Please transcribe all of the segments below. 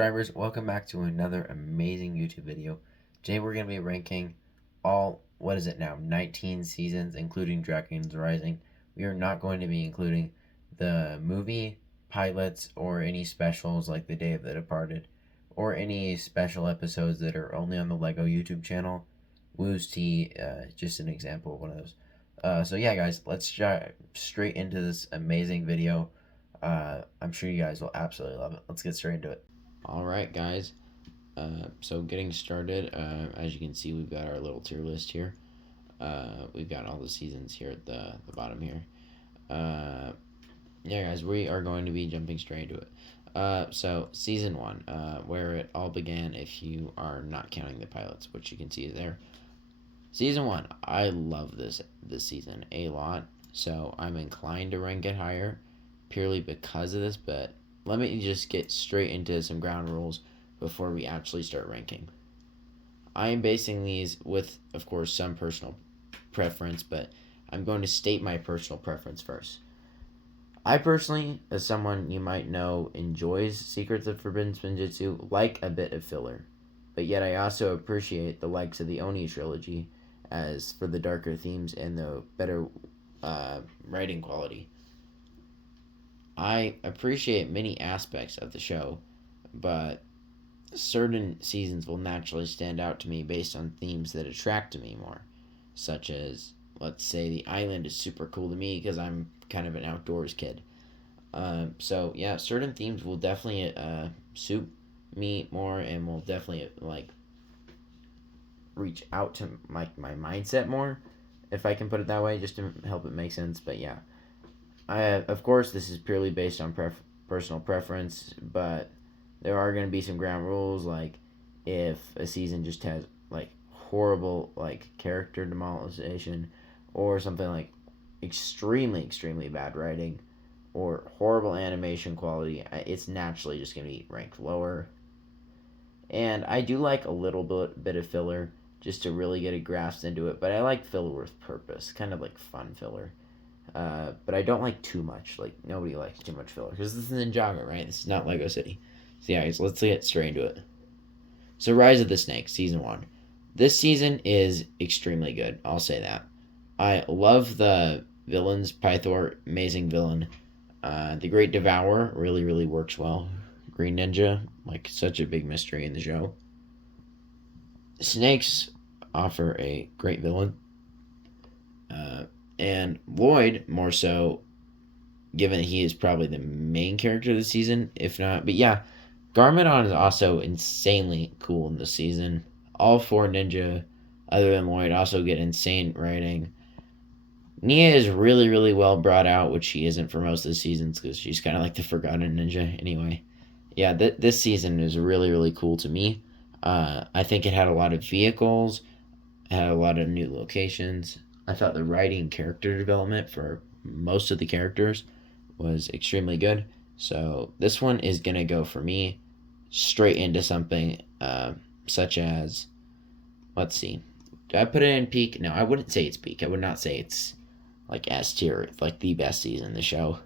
subscribers, welcome back to another amazing YouTube video. Today we're going to be ranking all, 19 seasons, including Dragons Rising. We are not going to be including the movie, pilots, or any specials like The Day of the Departed, or any special episodes that are only on the LEGO YouTube channel. Woo's Tea, just an example of one of those. So yeah, guys, let's dive straight into this amazing video. I'm sure you guys will absolutely love it. Let's get straight into it. Alright, guys. So getting started, as you can see, we've got our little tier list here. We've got all the seasons here at the bottom here. Yeah, guys, we are going to be jumping straight into it. So season 1, where it all began, if you are not counting the pilots, which you can see there. Season 1, I love this season a lot, so I'm inclined to rank it higher purely because of this, but let me just get straight into some ground rules before we actually start ranking. I am basing these with, of course, some personal preference, but I'm going to state my personal preference first. I personally, as someone you might know, enjoys Secrets of Forbidden Spinjitzu, like a bit of filler, but yet I also appreciate the likes of the Oni trilogy as for the darker themes and the better writing quality. I appreciate many aspects of the show, but certain seasons will naturally stand out to me based on themes that attract to me more, such as, let's say, the island is super cool to me because I'm kind of an outdoors kid. So yeah, certain themes will definitely suit me more and will definitely reach out to my mindset more, if I can put it that way, just to help it make sense. But yeah, of course, this is purely based on personal preference, but there are going to be some ground rules, like if a season just has horrible character demolition, or something like extremely bad writing, or horrible animation quality, it's naturally just going to be ranked lower. And I do like a little bit of filler just to really get a grasp into it, but I like filler with purpose, kind of like fun filler. But I don't like too much. Nobody likes too much filler, because this is Ninjago, right? This is not Lego City. So yeah, guys, let's get straight into it. So Rise of the Snake, Season 1. This season is extremely good, I'll say that. I love the villains. Pythor, amazing villain. The Great Devourer really works well. Green Ninja, such a big mystery in the show. Snakes offer a great villain. And Lloyd, more so, given that he is probably the main character of the season, if not. But yeah, Garmadon is also insanely cool in this season. All 4 ninja, other than Lloyd, also get insane writing. Nia is really well brought out, which she isn't for most of the seasons, because she's kind of like the forgotten ninja anyway. Yeah, this season is really cool to me. I think it had a lot of vehicles, had a lot of new locations. I thought the writing and character development for most of the characters was extremely good. So this one is going to go for me straight into something such as, let's see, do I put it in peak? No, I wouldn't say it's peak. I would not say it's S tier, the best season in the show.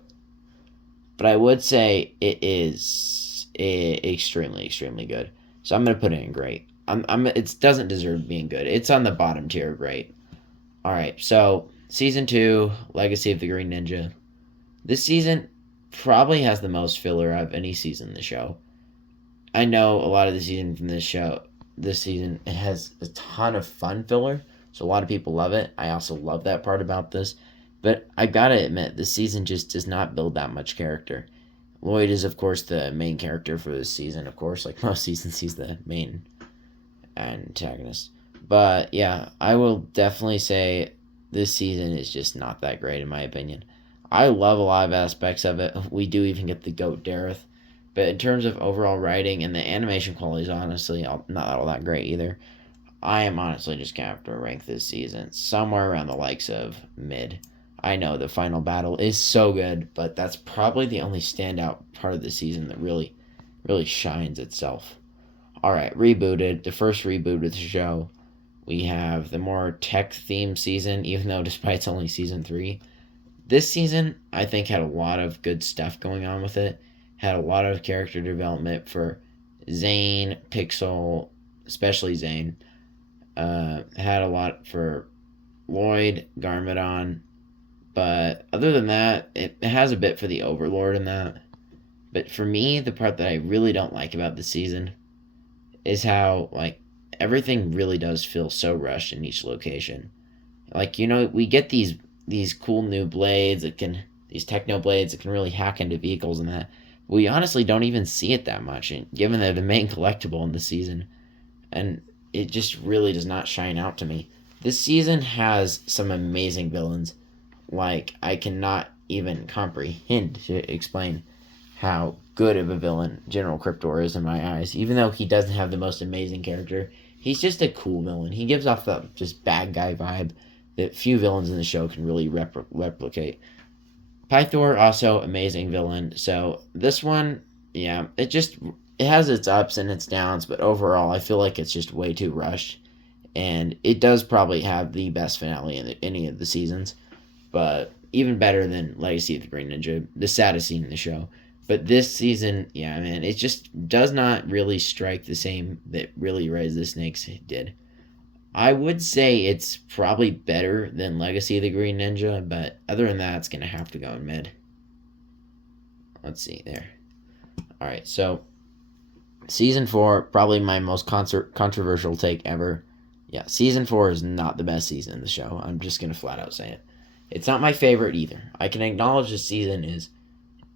But I would say it is extremely good. So I'm going to put it in great. It doesn't deserve being good. It's on the bottom tier of great. Alright, so Season 2, Legacy of the Green Ninja. This season probably has the most filler out of any season in the show. I know a lot of the season from this season, it has a ton of fun filler, so a lot of people love it. I also love that part about this. But I gotta admit, this season just does not build that much character. Lloyd is, of course, the main character for this season, of course. Like most seasons, he's the main antagonist. But yeah, I will definitely say this season is just not that great in my opinion. I love a lot of aspects of it. We do even get the goat Dareth. But in terms of overall writing, and the animation quality is honestly not all that great either. I am honestly just going to have to rank this season somewhere around the likes of mid. I know the final battle is so good, but that's probably the only standout part of the season that really shines itself. Alright, rebooted. The first reboot of the show. We have the more tech-themed season, even though despite it's only Season 3. This season, I think, had a lot of good stuff going on with it. Had a lot of character development for Zane, Pixel, especially Zane, had a lot for Lloyd, Garmadon, but other than that, it has a bit for the Overlord in that. But for me, the part that I really don't like about the season is how like everything really does feel so rushed in each location. Like we get these cool new blades that can these techno blades that can really hack into vehicles and that. We honestly don't even see it that much, and given they're the main collectible in the season, and it just really does not shine out to me. This season has some amazing villains. Like I cannot even comprehend to explain how good of a villain General Cryptor is in my eyes. Even though he doesn't have the most amazing character, he's just a cool villain. He gives off the just bad guy vibe that few villains in the show can really replicate. Pythor also amazing villain. So this one, yeah, it has its ups and its downs, but overall I feel like it's just way too rushed, and it does probably have the best finale in any of the seasons, but even better than Legacy of the Green Ninja, the saddest scene in the show. But this season, yeah, man, it just does not really strike the same that really Rise of the Snakes did. I would say it's probably better than Legacy of the Green Ninja, but other than that, it's going to have to go in mid. Let's see there. All right, so season 4, probably my most controversial take ever. Yeah, season 4 is not the best season in the show. I'm just going to flat out say it. It's not my favorite either. I can acknowledge this season is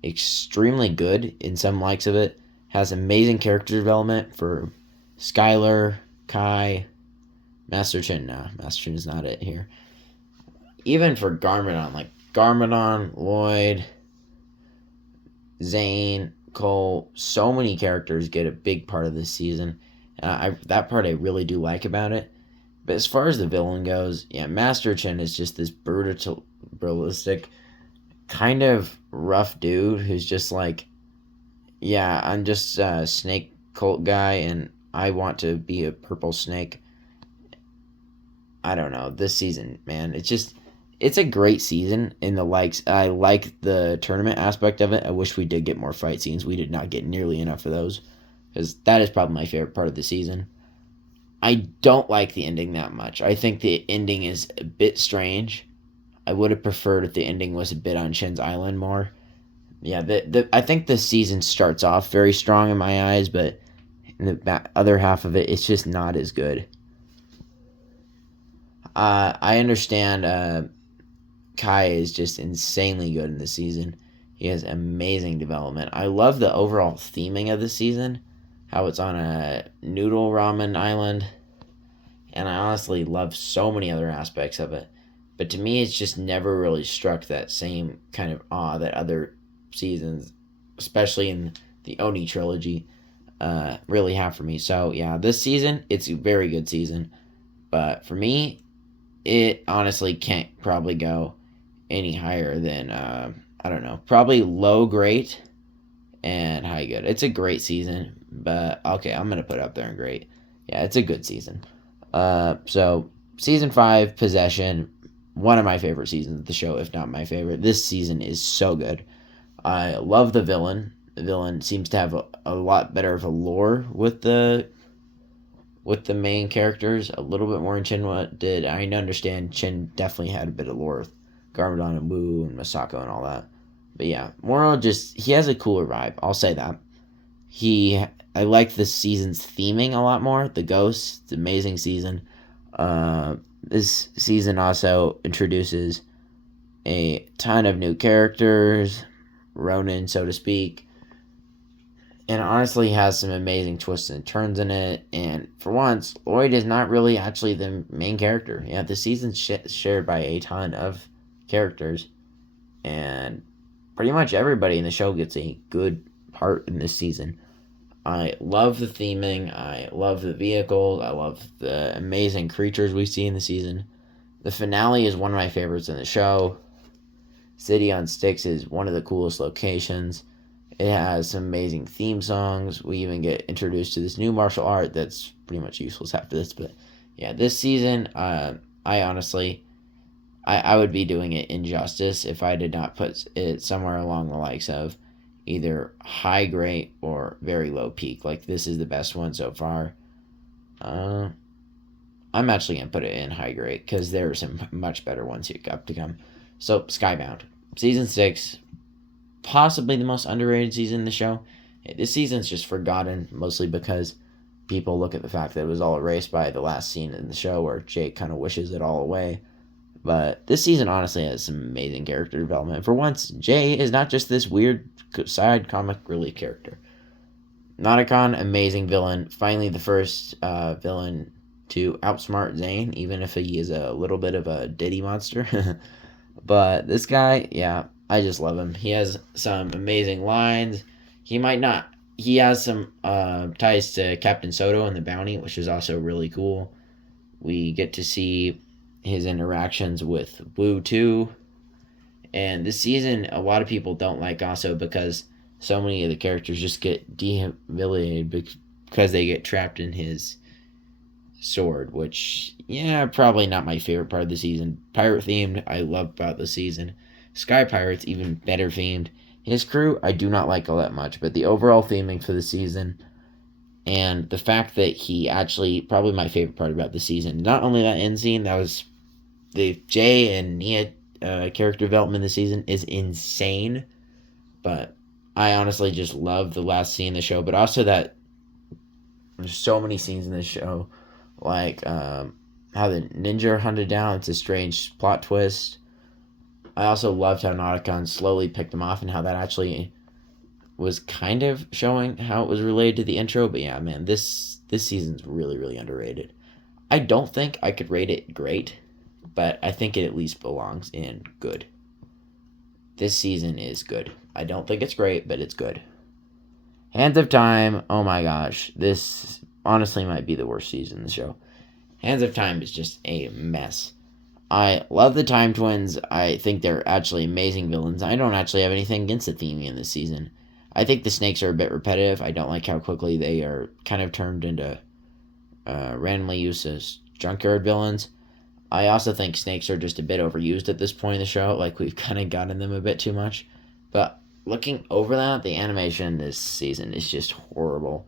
extremely good in some likes of it. Has amazing character development for Skylar, Kai, Master Chin. No, Master Chin is not it here. Even for Garmadon, like Garmadon, Lloyd, Zane, Cole, so many characters get a big part of this season. That part I really do like about it. But as far as the villain goes, yeah, Master Chin is just this brutalistic, kind of rough dude who's just like, yeah, I'm just a snake cult guy and I want to be a purple snake. I don't know. This season, man, it's a great season in the likes. I like the tournament aspect of it. I wish we did get more fight scenes. We did not get nearly enough of those, because that is probably my favorite part of the season. I don't like the ending that much. I think the ending is a bit strange. I would have preferred if the ending was a bit on Shin's Island more. Yeah, I think the season starts off very strong in my eyes, but in the other half of it, it's just not as good. I understand Kai is just insanely good in the season. He has amazing development. I love the overall theming of the season, how it's on a noodle ramen island, and I honestly love so many other aspects of it. But to me, it's just never really struck that same kind of awe that other seasons, especially in the Oni trilogy, really have for me. So yeah, this season, it's a very good season. But for me, it honestly can't probably go any higher than, I don't know, probably low great and high good. It's a great season, but okay, I'm going to put it up there in great. Yeah, it's a good season. So season 5, Possession, one of my favorite seasons of the show, if not my favorite. This season is so good. I love the villain. The villain seems to have a lot better of a lore with the main characters, a little bit more than Chin did. I understand Chin definitely had a bit of lore with Garmadon and Wu and Masako and all that. But yeah, Moro he has a cooler vibe. I'll say that. I like this season's theming a lot more. The Ghosts, it's an amazing season. This season also introduces a ton of new characters, Ronin, so to speak, and honestly has some amazing twists and turns in it. And for once, Lloyd is not really actually the main character. Yeah, the season's shared by a ton of characters, and pretty much everybody in the show gets a good part in this season. I love the theming. I love the vehicles. I love the amazing creatures we see in the season. The finale is one of my favorites in the show. City on Sticks is one of the coolest locations. It has some amazing theme songs. We even get introduced to this new martial art that's pretty much useless after this. But yeah, this season, I honestly, I would be doing it injustice if I did not put it somewhere along the likes of either high great or very low peak. Like, this is the best one so far. I'm actually going to put it in high great because there are some much better ones up to come. So, Skybound. Season 6, possibly the most underrated season in the show. This season's just forgotten, mostly because people look at the fact that it was all erased by the last scene in the show where Jake kind of wishes it all away. But this season honestly has some amazing character development. For once, Jay is not just this weird side comic relief character. Nauticon, amazing villain. Finally, the first villain to outsmart Zane, even if he is a little bit of a Diddy monster. But this guy, yeah, I just love him. He has some amazing lines. He has some ties to Captain Soto and the Bounty, which is also really cool. We get to see his interactions with Wu too. And this season, a lot of people don't like also because so many of the characters just get debilitated because they get trapped in his sword, which, yeah, probably not my favorite part of the season. Pirate themed, I love about the season. Sky Pirates, even better themed. His crew, I do not like all that much, but the overall theming for the season and the fact that he actually, probably my favorite part about the season, not only that end scene, that was the Jay and Nia character development this season is insane, but I honestly just love the last scene in the show, but also that there's so many scenes in this show, like how the ninja are hunted down. It's a strange plot twist. I also loved how Nauticon slowly picked them off and how that actually was kind of showing how it was related to the intro. But yeah, man, this season's really, really underrated. I don't think I could rate it great, but I think it at least belongs in good. This season is good. I don't think it's great, but it's good. Hands of Time, oh my gosh. This honestly might be the worst season in the show. Hands of Time is just a mess. I love the Time Twins. I think they're actually amazing villains. I don't actually have anything against the theming in this season. I think the snakes are a bit repetitive. I don't like how quickly they are kind of turned into randomly used as junkyard villains. I also think snakes are just a bit overused at this point in the show. Like, we've kind of gotten them a bit too much. But looking over that, the animation this season is just horrible.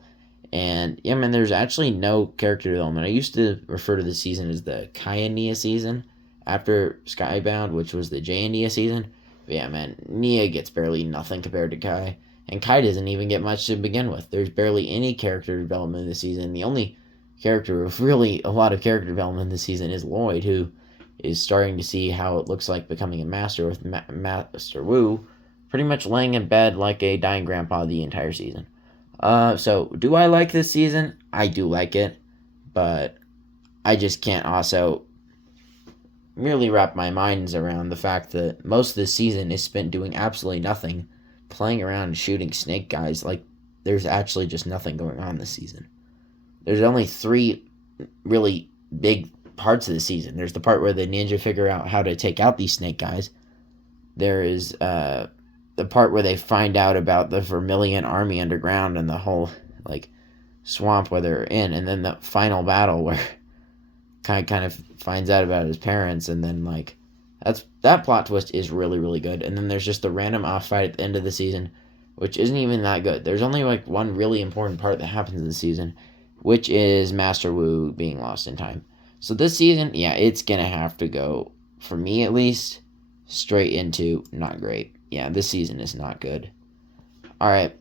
And, yeah, man, there's actually no character development. I used to refer to this season as the Kai and Nia season after Skybound, which was the Jay and Nia season. But, yeah, man, Nia gets barely nothing compared to Kai. And Kai doesn't even get much to begin with. There's barely any character development this season. The only character with really a lot of character development this season is Lloyd, who is starting to see how it looks like becoming a master with Master Wu pretty much laying in bed like a dying grandpa the entire season. So do I like this season? I do like it, but I just can't also really wrap my minds around the fact that most of this season is spent doing absolutely nothing, playing around and shooting snake guys. Like, there's actually just nothing going on this season. There's only 3 really big parts of the season. There's the part where the ninja figure out how to take out these snake guys. There is the part where they find out about the Vermilion army underground and the whole, like, swamp where they're in. And then the final battle where Kai kind of finds out about his parents. And then, like, that plot twist is really, really good. And then there's just the random off fight at the end of the season, which isn't even that good. There's only, like, one really important part that happens in the season, which is Master Wu being lost in time. So this season, yeah, it's going to have to go, for me at least, straight into not great. Yeah, this season is not good. Alright,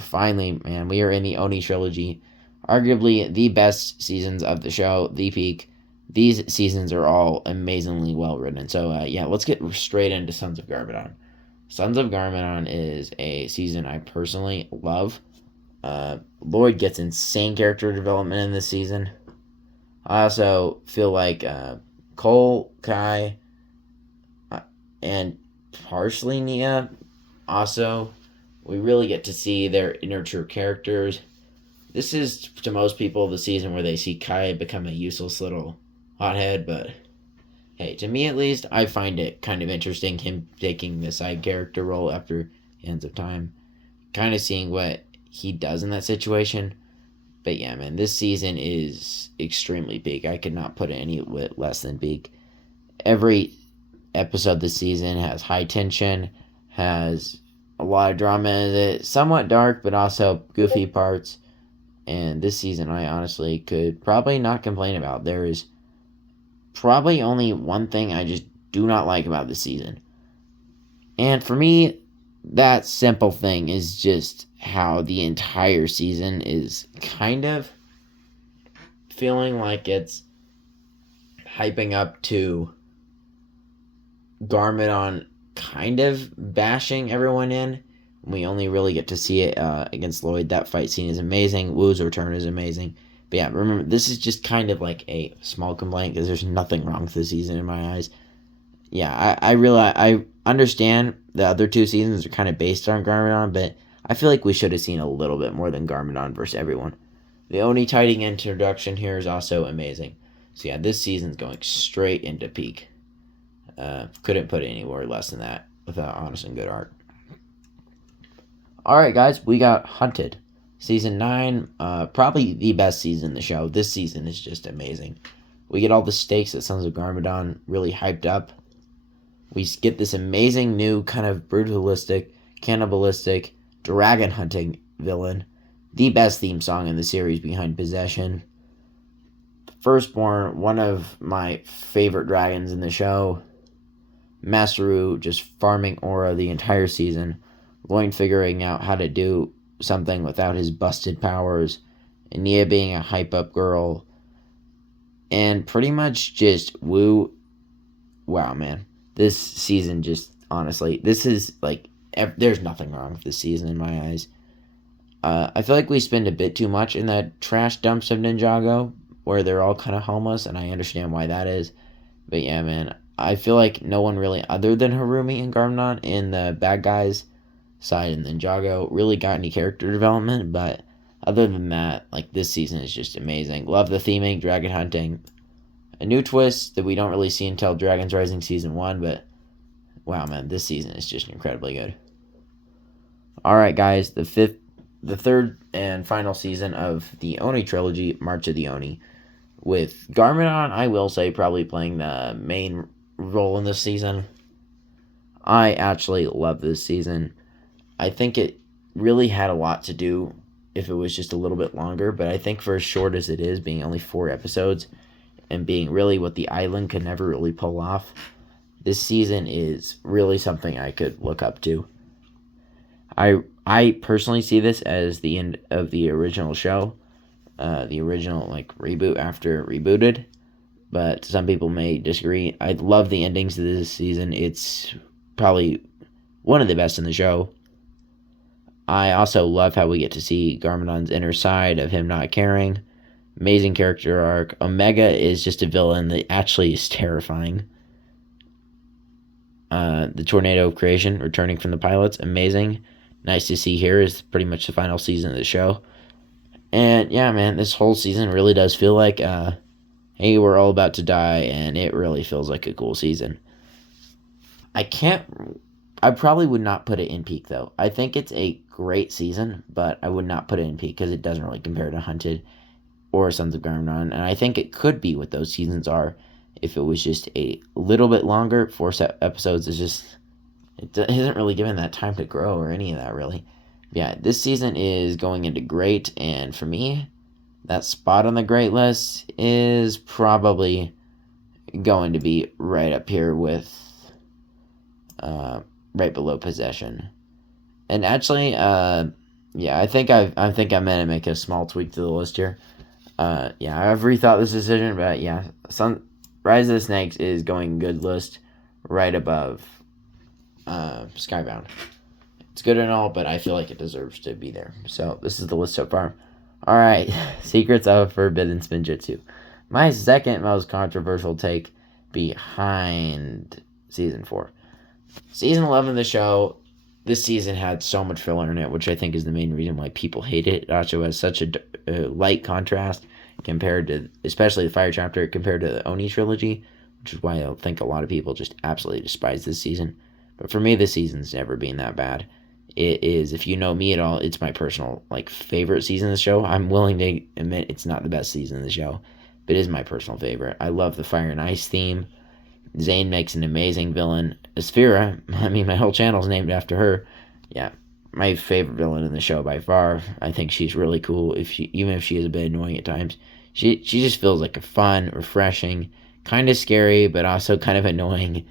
finally, man, we are in the Oni trilogy. Arguably the best seasons of the show, the peak. These seasons are all amazingly well written. So, yeah, let's get straight into Sons of Garmadon. Sons of Garmadon is a season I personally love. Lloyd gets insane character development in this season. I also feel like Cole, Kai, and partially Nia, also, we really get to see their inner true characters. This is, to most people, the season where they see Kai become a useless little hothead, but hey, to me at least, I find it kind of interesting, him taking the side character role after Ends of Time. Kind of seeing what he does in that situation. But yeah, man, this season is extremely big. I could not put it any less than big. Every episode this season has high tension, has a lot of drama in it, somewhat dark, but also goofy parts. And this season, I honestly could probably not complain about. There is probably only one thing I just do not like about this season. And for me, that simple thing is just how the entire season is kind of feeling like it's hyping up to Garmadon kind of bashing everyone in. We only really get to see it against Lloyd. That fight scene is amazing. Wu's return is amazing. But yeah, remember, this is just kind of like a small complaint because there's nothing wrong with the season in my eyes. Yeah, I realize, I understand the other two seasons are kind of based on Garmadon, but I feel like we should have seen a little bit more than Garmadon versus everyone. The Oni Tiding introduction here is also amazing. So yeah, this season's going straight into peak. Couldn't put it anywhere less than that without honest and good art. Alright, guys, we got Hunted. Season 9, probably the best season in the show. This season is just amazing. We get all the stakes that Sons of Garmadon really hyped up. We get this amazing new kind of brutalistic, cannibalistic, dragon hunting villain. The best theme song in the series behind Possession. Firstborn, one of my favorite dragons in the show. Masaru just farming aura the entire season. Lloyd figuring out how to do something without his busted powers. And Nia being a hype up girl. And pretty much just Wu. Wow, man. This season just, honestly, this is like, there's nothing wrong with this season in my eyes. I feel like we spend a bit too much in the trash dumps of Ninjago, where they're all kind of homeless, and I understand why that is. But yeah, man, I feel like no one really, other than Harumi and Garmadon in the bad guys side in Ninjago, really got any character development. But other than that, like, this season is just amazing. Love the theming, dragon hunting. A new twist that we don't really see until Dragon's Rising Season 1, but wow, man, this season is just incredibly good. Alright, guys, the third and final season of the Oni trilogy, March of the Oni. With Garmadon, I will say, probably playing the main role in this season. I actually love this season. I think it really had a lot to do if it was just a little bit longer, but I think for as short as it is, being only 4 episodes, and being really what the island could never really pull off, this season is really something I could look up to. I personally see this as the end of the original show, the original like reboot after it rebooted, but some people may disagree. I love the endings of this season. It's probably one of the best in the show. I also love how we get to see Garmadon's inner side of him not caring. Amazing character arc. Omega is just a villain that actually is terrifying. The Tornado of Creation, returning from the pilots, amazing. Nice to see here is pretty much the final season of the show. And yeah, man, this whole season really does feel like, hey, we're all about to die, and it really feels like a cool season. I probably would not put it in peak, though. I think it's a great season, but I would not put it in peak because it doesn't really compare to Hunted or Sons of Garmadon, and I think it could be what those seasons are if it was just a little bit longer. 4 episodes is just, it isn't really given that time to grow or any of that, really. But yeah, this season is going into great, and for me, that spot on the great list is probably going to be right up here with, right below Possession. And actually, yeah, I think I'm gonna make a small tweak to the list here. Yeah, I've rethought this decision, but yeah, Rise of the Snakes is going good list, right above Skybound. It's good and all, but I feel like it deserves to be there. So this is the list so far. Alright, Secrets of Forbidden Spinjitzu. My second most controversial take behind Season 4. Season 11 of the show, this season had so much filler in it, which I think is the main reason why people hate it. It also has such a light contrast compared to, especially the Fire Chapter, compared to the Oni trilogy, which is why I think a lot of people just absolutely despise this season. But for me, this season's never been that bad. It is, if you know me at all, it's my personal favorite season of the show. I'm willing to admit it's not the best season of the show, but it is my personal favorite. I love the Fire and Ice theme. Zane makes an amazing villain. Aspheerix, I mean, my whole channel's named after her. Yeah, my favorite villain in the show by far. I think she's really cool. Even if she is a bit annoying at times, she just feels like a fun, refreshing, kind of scary, but also kind of annoying,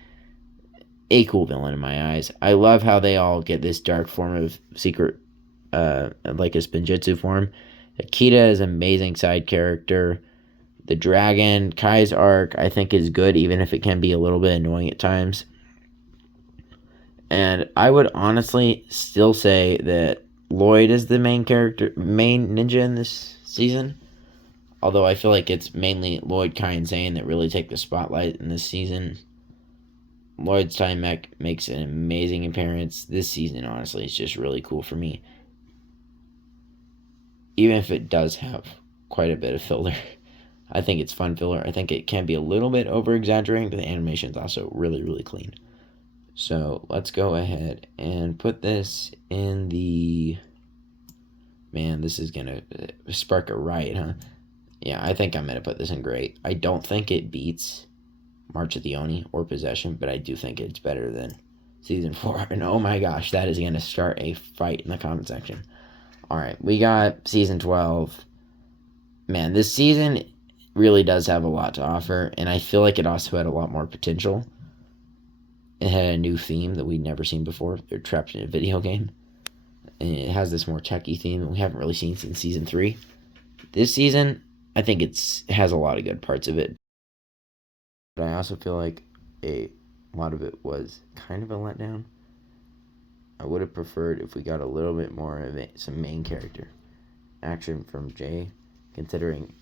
a cool villain in my eyes. I love how they all get this dark form of secret, like a spinjitzu form. Akita is an amazing side character. The dragon, Kai's arc, I think is good, even if it can be a little bit annoying at times. And I would honestly still say that Lloyd is the main character, main ninja in this season. Although I feel like it's mainly Lloyd, Kai, and Zane that really take the spotlight in this season. Lloyd's time mech makes an amazing appearance this season. Honestly, it's just really cool for me, even if it does have quite a bit of filler. I think it's fun filler. I think it can be a little bit over exaggerating, but the animation is also really, really clean. So let's go ahead and put this in the. Man, this is gonna spark a riot, huh? Yeah, I think I'm gonna put this in great. I don't think it beats March of the Oni or Possession, but I do think it's better than Season 4. And oh my gosh, that is gonna start a fight in the comment section. Alright, we got Season 12. Man, this season really does have a lot to offer, and I feel like it also had a lot more potential. It had a new theme that we'd never seen before. They're trapped in a video game. And it has this more techie theme that we haven't really seen since Season 3. This season, I think it has a lot of good parts of it. But I also feel like a lot of it was kind of a letdown. I would have preferred if we got a little bit more of some main character action from Jay, considering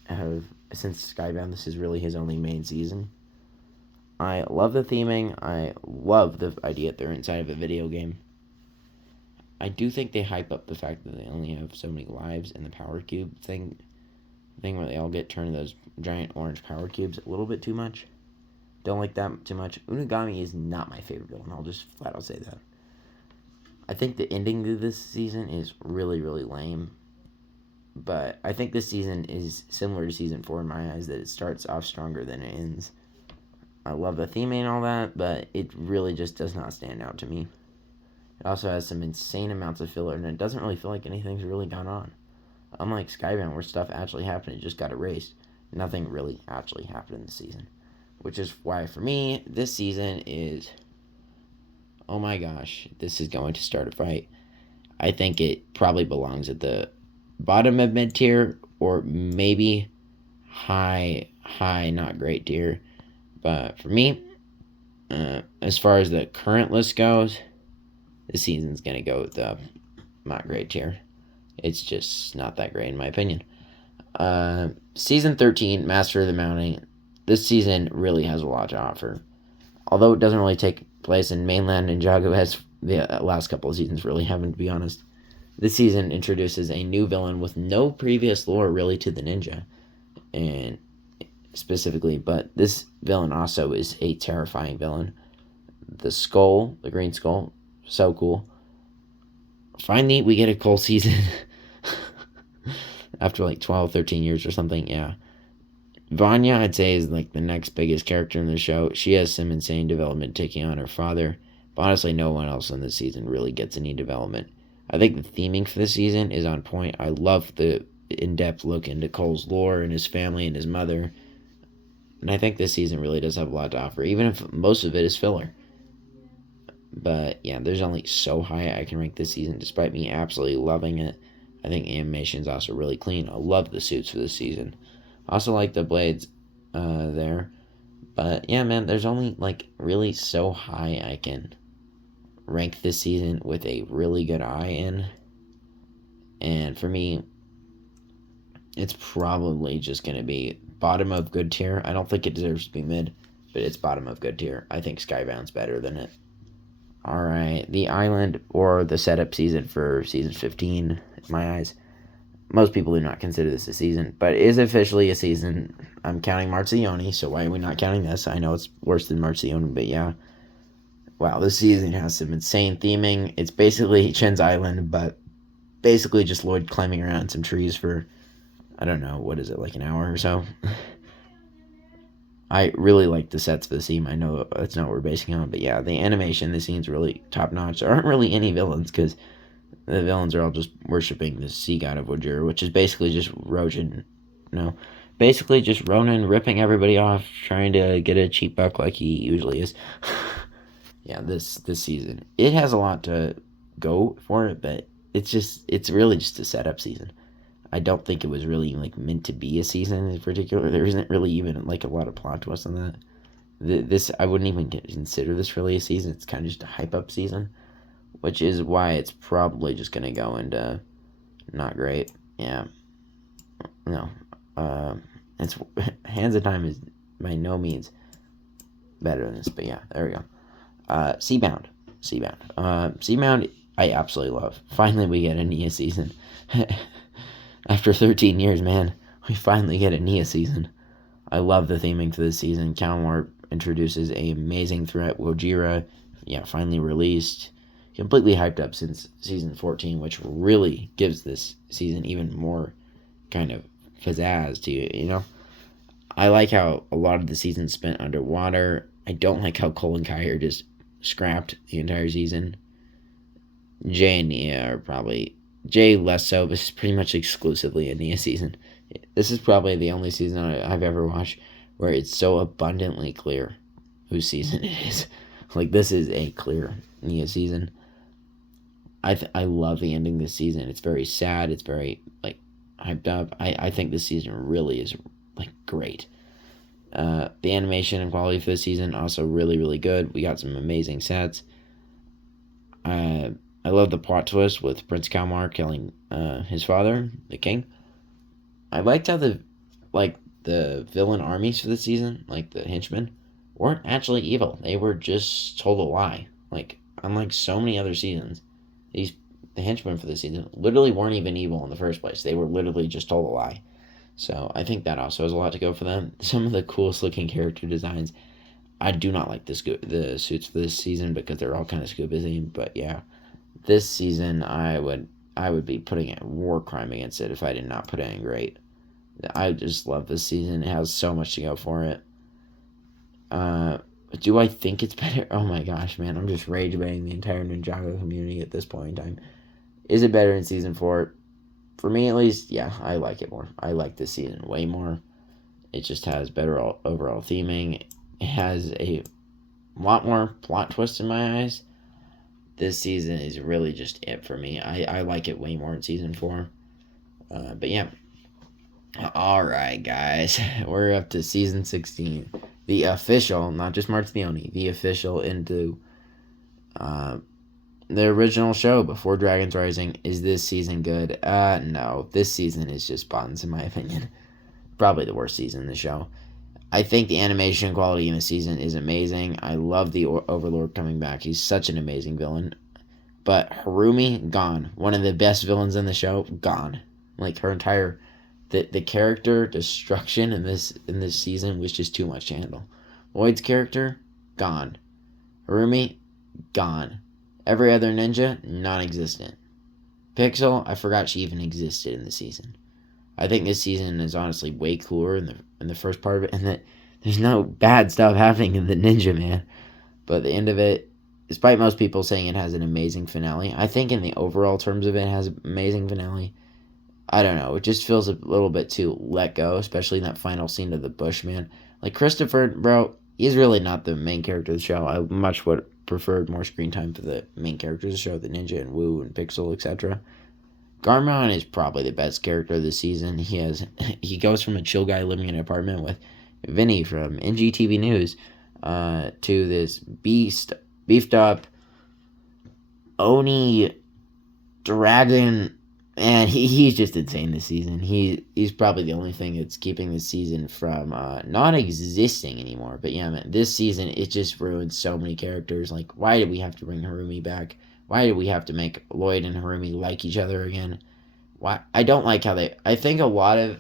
since Skybound, this is really his only main season. I love the theming. I love the idea that they're inside of a video game. I do think they hype up the fact that they only have so many lives and the power cube thing where they all get turned into those giant orange power cubes a little bit too much. Don't like that too much. Unagami is not my favorite villain. I'll just flat out say that. I think the ending of this season is really, really lame. But I think this season is similar to Season 4 in my eyes, that it starts off stronger than it ends. I love the theme and all that, but it really just does not stand out to me. It also has some insane amounts of filler, and it doesn't really feel like anything's really gone on. Unlike Skybound, where stuff actually happened, it just got erased. Nothing really actually happened in this season. Which is why, for me, this season is... Oh my gosh, this is going to start a fight. I think it probably belongs at the bottom of mid-tier, or maybe high, not great tier. But for me, as far as the current list goes, this season's going to go with the not great tier. It's just not that great in my opinion. Season 13, Master of the Mounting. This season really has a lot to offer. Although it doesn't really take place in mainland Ninjago, as the last couple of seasons really haven't, to be honest. This season introduces a new villain with no previous lore really to the ninja. And specifically, but this villain also is a terrifying villain. The skull, the green skull, so cool. Finally, we get a cool season after like 12, 13 years or something. Yeah, Vanya, I'd say, is like the next biggest character in the show. She has some insane development taking on her father, but honestly, no one else in this season really gets any development. I think the theming for this season is on point. I love the in-depth look into Cole's lore and his family and his mother. And I think this season really does have a lot to offer, even if most of it is filler. But yeah, there's only so high I can rank this season, despite me absolutely loving it. I think animation's also really clean. I love the suits for this season. I also like the blades there. But yeah, man, there's only like really so high I can rank this season with a really good eye in. And for me, it's probably just going to be bottom of good tier. I don't think it deserves to be mid, but it's bottom of good tier. I think Skybound's better than it. Alright, the island, or the setup season for season 15, in my eyes. Most people do not consider this a season, but it is officially a season. I'm counting March of the Oni, so why are we not counting this? I know it's worse than March of the Oni, but yeah. Wow, this season has some insane theming. It's basically Chen's Island, but basically just Lloyd climbing around some trees for, I don't know, what is it, like an hour or so? I really like the sets for the scene. I know that's not what we're basing on, but yeah, the animation, the scene's really top notch. There aren't really any villains because the villains are all just worshiping the sea god of Wajir, which is basically just Rojan. No, basically just Ronan ripping everybody off, trying to get a cheap buck like he usually is. Yeah, this season it has a lot to go for it, but it's really just a setup season. I don't think it was really like meant to be a season in particular. There isn't really even like a lot of plot twists on that. This I wouldn't even consider this really a season. It's kind of just a hype up season, which is why it's probably just gonna go into not great. Yeah, no, it's Hands of Time is by no means better than this, but yeah, there we go. Seabound, Seabound. I absolutely love. Finally, we get a Nia season. After 13 years, man, we finally get a Nia season. I love the theming for this season. Calmar introduces a amazing threat. Wojira, yeah, finally released. Completely hyped up since season 14, which really gives this season even more kind of pizzazz to you, you know? I like how a lot of the season spent underwater. I don't like how Cole and Kai are just scrapped the entire season. Jay and Nia are probably Jay less so, but it's pretty much exclusively a Nia season. This is probably the only season I've ever watched where it's so abundantly clear whose season it is. Like this is a clear Nia season. I love the ending this season. It's very sad. It's very like hyped up. I think this season really is like great. The animation and quality for this season also really good. We got some amazing sets. I love the plot twist with Prince Kalmar killing his father, the king. I liked how the villain armies for the season, like the henchmen, weren't actually evil. They were just told a lie. Like unlike so many other seasons, the henchmen for the season literally weren't even evil in the first place. They were literally just told a lie. So I think that also has a lot to go for them. Some of the coolest looking character designs. I do not like the suits for this season because they're all kind of scuba themed. But yeah, this season I would be putting it war crime against it if I did not put it in great. I just love this season. It has so much to go for it. Do I think it's better? Oh my gosh, man! I'm just rage baiting the entire Ninjago community at this point in time. Is it better in season 4? For me, at least, yeah, I like it more. I like this season way more. It just has better overall theming. It has a lot more plot twists in my eyes. This season is really just it for me. I like it way more in season 4. But yeah. Alright, guys. We're up to season 16. The official, not just March the Oni, the official into the original show before Dragon's Rising. Is this season good? No. This season is just buns, in my opinion. Probably the worst season in the show. I think the animation quality in the season is amazing. I love the Overlord coming back. He's such an amazing villain. But Harumi, gone. One of the best villains in the show, gone. Like her entire the character destruction in this season was just too much to handle. Lloyd's character, gone. Harumi, gone. Every other ninja, non-existent. Pixel, I forgot she even existed in the season. I think this season is honestly way cooler in the first part of it, and that there's no bad stuff happening in the ninja, man. But the end of it, despite most people saying it has an amazing finale, I think in the overall terms of it has an amazing finale. I don't know. It just feels a little bit too let go, especially in that final scene of the bush, man. Like Christopher, bro, he's really not the main character of the show. I much would preferred more screen time for the main characters of the show, the ninja and Wu and Pixel, etc. Garmon is probably the best character of the season. He goes from a chill guy living in an apartment with Vinny from NGTV News to this beefed up Oni dragon, and he's just insane this season. He's probably the only thing that's keeping this season from not existing anymore. But yeah, man, this season it just ruined so many characters. Like, why did we have to bring Harumi back? Why did we have to make Lloyd and Harumi like each other again? Why? I don't like how they. I think a lot of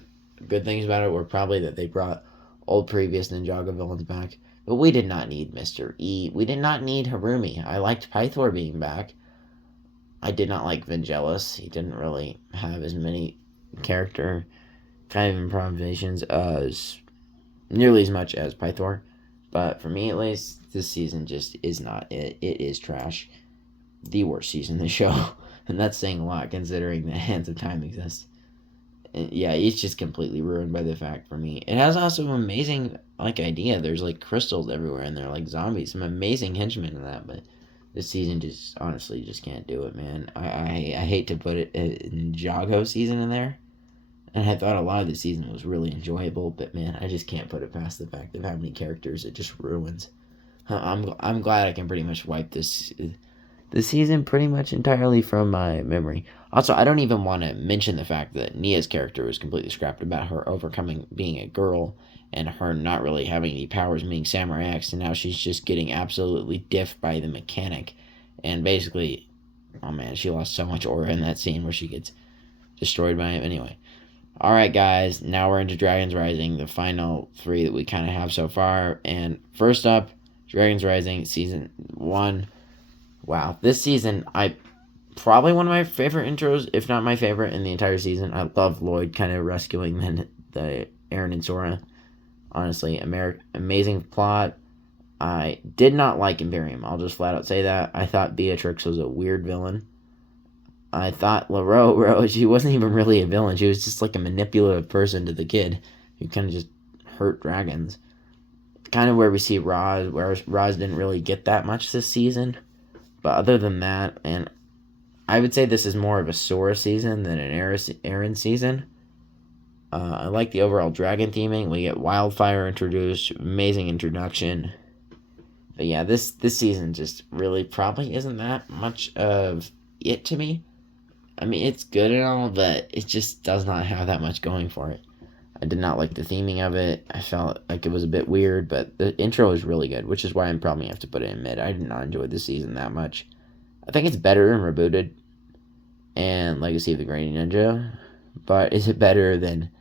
good things about it were probably that they brought old previous Ninjago villains back. But we did not need Mr. E. We did not need Harumi. I liked Pythor being back. I did not like Vangelis. He didn't really have as many character kind of improvisations as nearly as much as Pythor. But for me, at least, this season just is not it. It is trash. The worst season of the show. And that's saying a lot considering the Hands of Time exists. And yeah, it's just completely ruined by the fact for me. It has also an amazing idea. There's crystals everywhere and they're like zombies. Some amazing henchmen in that, but this season just honestly just can't do it, man. I hate to put it in Ninjago season in there. And I thought a lot of the season was really enjoyable, but man, I just can't put it past the fact of how many characters it just ruins. I'm glad I can pretty much wipe this season pretty much entirely from my memory. Also, I don't even want to mention the fact that Nia's character was completely scrapped about her overcoming being a girl and her not really having any powers being Samurai X, and now she's just getting absolutely diffed by the mechanic. And basically, oh man, she lost so much aura in that scene where she gets destroyed by him. Anyway. Alright, guys, now we're into Dragons Rising, the final 3 that we kind of have so far. And first up, Dragons Rising Season 1. Wow, this season, probably one of my favorite intros, if not my favorite in the entire season. I love Lloyd kind of rescuing the Eren and Sora. Honestly, amazing plot. I did not like Imperium. I'll just flat out say that. I thought Beatrix was a weird villain. I thought LaRoe, she wasn't even really a villain. She was just like a manipulative person to the kid who kind of just hurt dragons. Kind of where we see Roz, where Roz didn't really get that much this season. But other than that, and I would say this is more of a Sora season than an Eren season. I like the overall dragon theming. We get Wildfire introduced, amazing introduction. But yeah, this season just really probably isn't that much of it to me. I mean, it's good and all, but it just does not have that much going for it. I did not like the theming of it. I felt like it was a bit weird, but the intro is really good, which is why I'm probably have to put it in mid. I did not enjoy this season that much. I think it's better than Rebooted and Legacy of the Great Ninja, but is it better than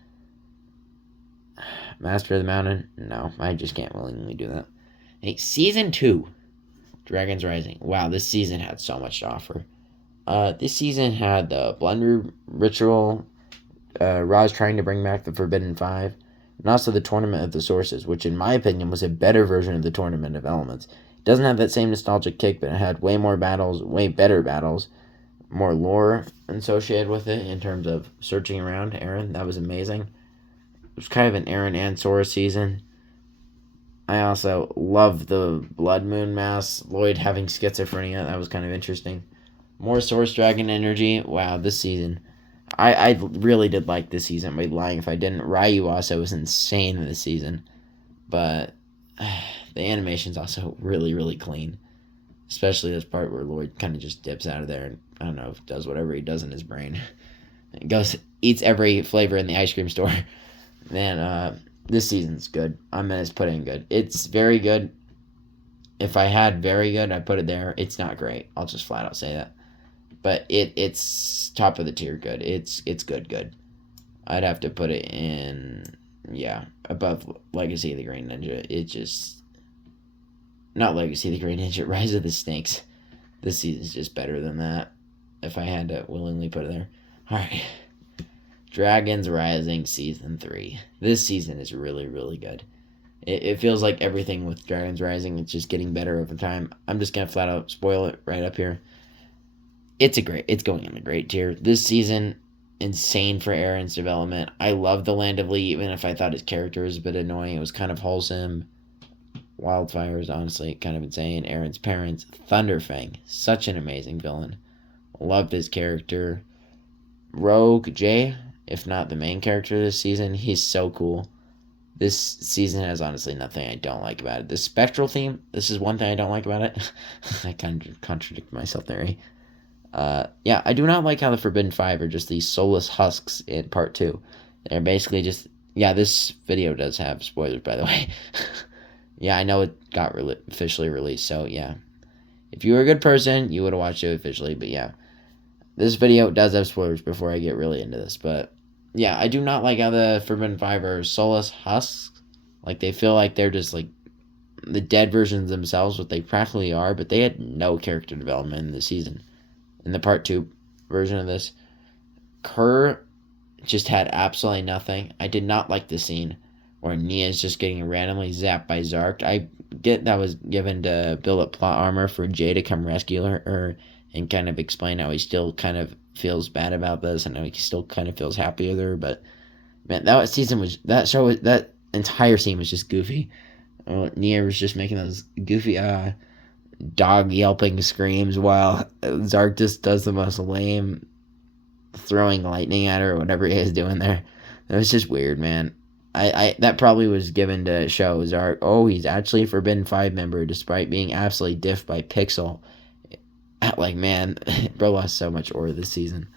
Master of the Mountain? No, I just can't willingly do that. Hey, Season 2, Dragons Rising. Wow, this season had so much to offer. This season had the Blunder Ritual, Roz trying to bring back the Forbidden Five, and also the Tournament of the Sources, which in my opinion was a better version of the Tournament of Elements. It doesn't have that same nostalgic kick, but it had way more battles, way better battles, more lore associated with it in terms of searching around Eren. That was amazing. It was kind of an Eren and Sora season. I also love the Blood Moon Mass, Lloyd having schizophrenia. That was kind of interesting. More Source Dragon energy. Wow, this season. I really did like this season. I'd be lying if I didn't. Ryu also was insane this season. But the animation's also really, really clean. Especially this part where Lloyd kind of just dips out of there and, I don't know, does whatever he does in his brain. Goes, eats every flavor in the ice cream store. Man, this season's good. I'm going to put in good. It's very good. If I had very good, I'd put it there. It's not great. I'll just flat out say that. But it's top of the tier good. It's good. I'd have to put it in, yeah, above Legacy of the Green Ninja. It just, not Legacy of the Green Ninja, Rise of the Snakes. This season's just better than that, if I had to willingly put it there. Alright. Dragons Rising Season 3. This season is really, really good. It feels like everything with Dragons Rising, it's just getting better over time. I'm just going to flat out spoil it right up here. It's going in the great tier. This season, insane for Eren's development. I love the Land of Lee, even if I thought his character was a bit annoying. It was kind of wholesome. Wildfire is honestly kind of insane. Eren's parents. Thunderfang. Such an amazing villain. Loved his character. Rogue Jay, if not the main character this season, he's so cool. This season has honestly nothing I don't like about it. The spectral theme, this is one thing I don't like about it. I kind of contradict myself there, eh? Yeah, I do not like how the Forbidden Five are just these soulless husks in part 2. They're basically just, yeah, this video does have spoilers, by the way. Yeah, I know it got officially released, so yeah. If you were a good person, you would have watched it officially, but yeah. This video does have spoilers before I get really into this, but yeah, I do not like how the Forbidden Five are soulless husks. Like, they feel like they're just, like, the dead versions themselves, what they practically are, but they had no character development in the season. In the part 2 version of this, Kerr just had absolutely nothing. I did not like the scene or Nia's just getting randomly zapped by Zark. I get that was given to build up plot armor for Jay to come rescue her and kind of explain how he still kind of feels bad about this and how he still kind of feels happy with her. But man, that entire scene was just goofy. Nia was just making those goofy dog yelping screams while Zark just does the most lame throwing lightning at her or whatever he is doing there. It was just weird, man. I that probably was given to show Zark. Oh, he's actually a Forbidden 5 member despite being absolutely diffed by Pixel. Like, man, bro lost so much ore this season.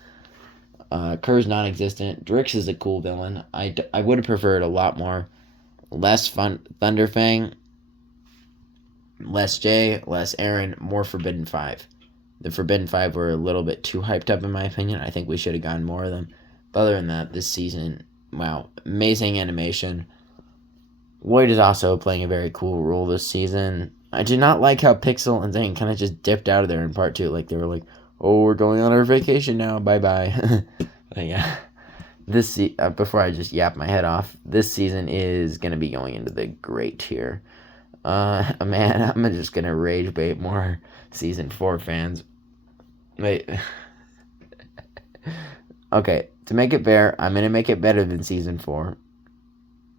Kerr's non-existent. Drix is a cool villain. I would have preferred a lot more. Less fun Thunderfang, less Jay, less Aaron, more Forbidden 5. The Forbidden 5 were a little bit too hyped up in my opinion. I think we should have gotten more of them. But other than that, this season, wow, amazing animation. Lloyd is also playing a very cool role this season. I did not like how Pixel and Zane kind of just dipped out of there in part 2. Like, they were like, oh, we're going on our vacation now, bye-bye. But yeah, before I just yap my head off, this season is going to be going into the great tier. Man, I'm just going to rage bait more Season 4 fans. Wait. Okay, to make it fair, I'm going to make it better than Season 4.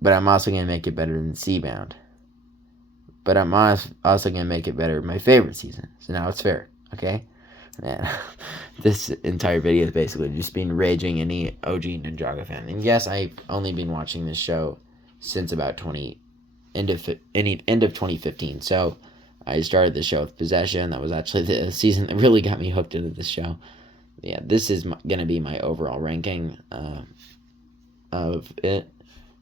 But I'm also going to make it better than Seabound. But I'm also going to make it better than my favorite season. So now it's fair, okay? Man, this entire video is basically just been raging any OG Ninjago fan. And yes, I've only been watching this show since about end of 2015. So I started the show with Possession. That was actually the season that really got me hooked into this show. Yeah, this is going to be my overall ranking of it.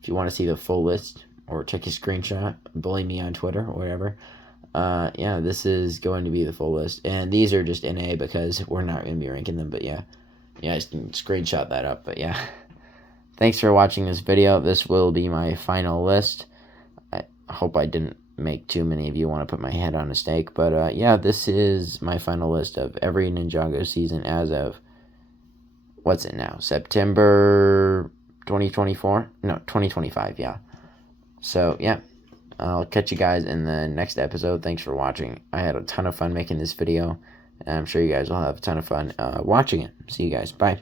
If you want to see the full list or take a screenshot, bully me on Twitter or whatever. Yeah, this is going to be the full list. And these are just NA because we're not going to be ranking them. But yeah, I just can screenshot that up. But yeah, thanks for watching this video. This will be my final list. I hope I didn't make too many of you want to put my head on a stake. But yeah, this is my final list of every Ninjago season as of, what's it now? September 2024? No, 2025, yeah. So, yeah. I'll catch you guys in the next episode. Thanks for watching. I had a ton of fun making this video, and I'm sure you guys will have a ton of fun watching it. See you guys. Bye.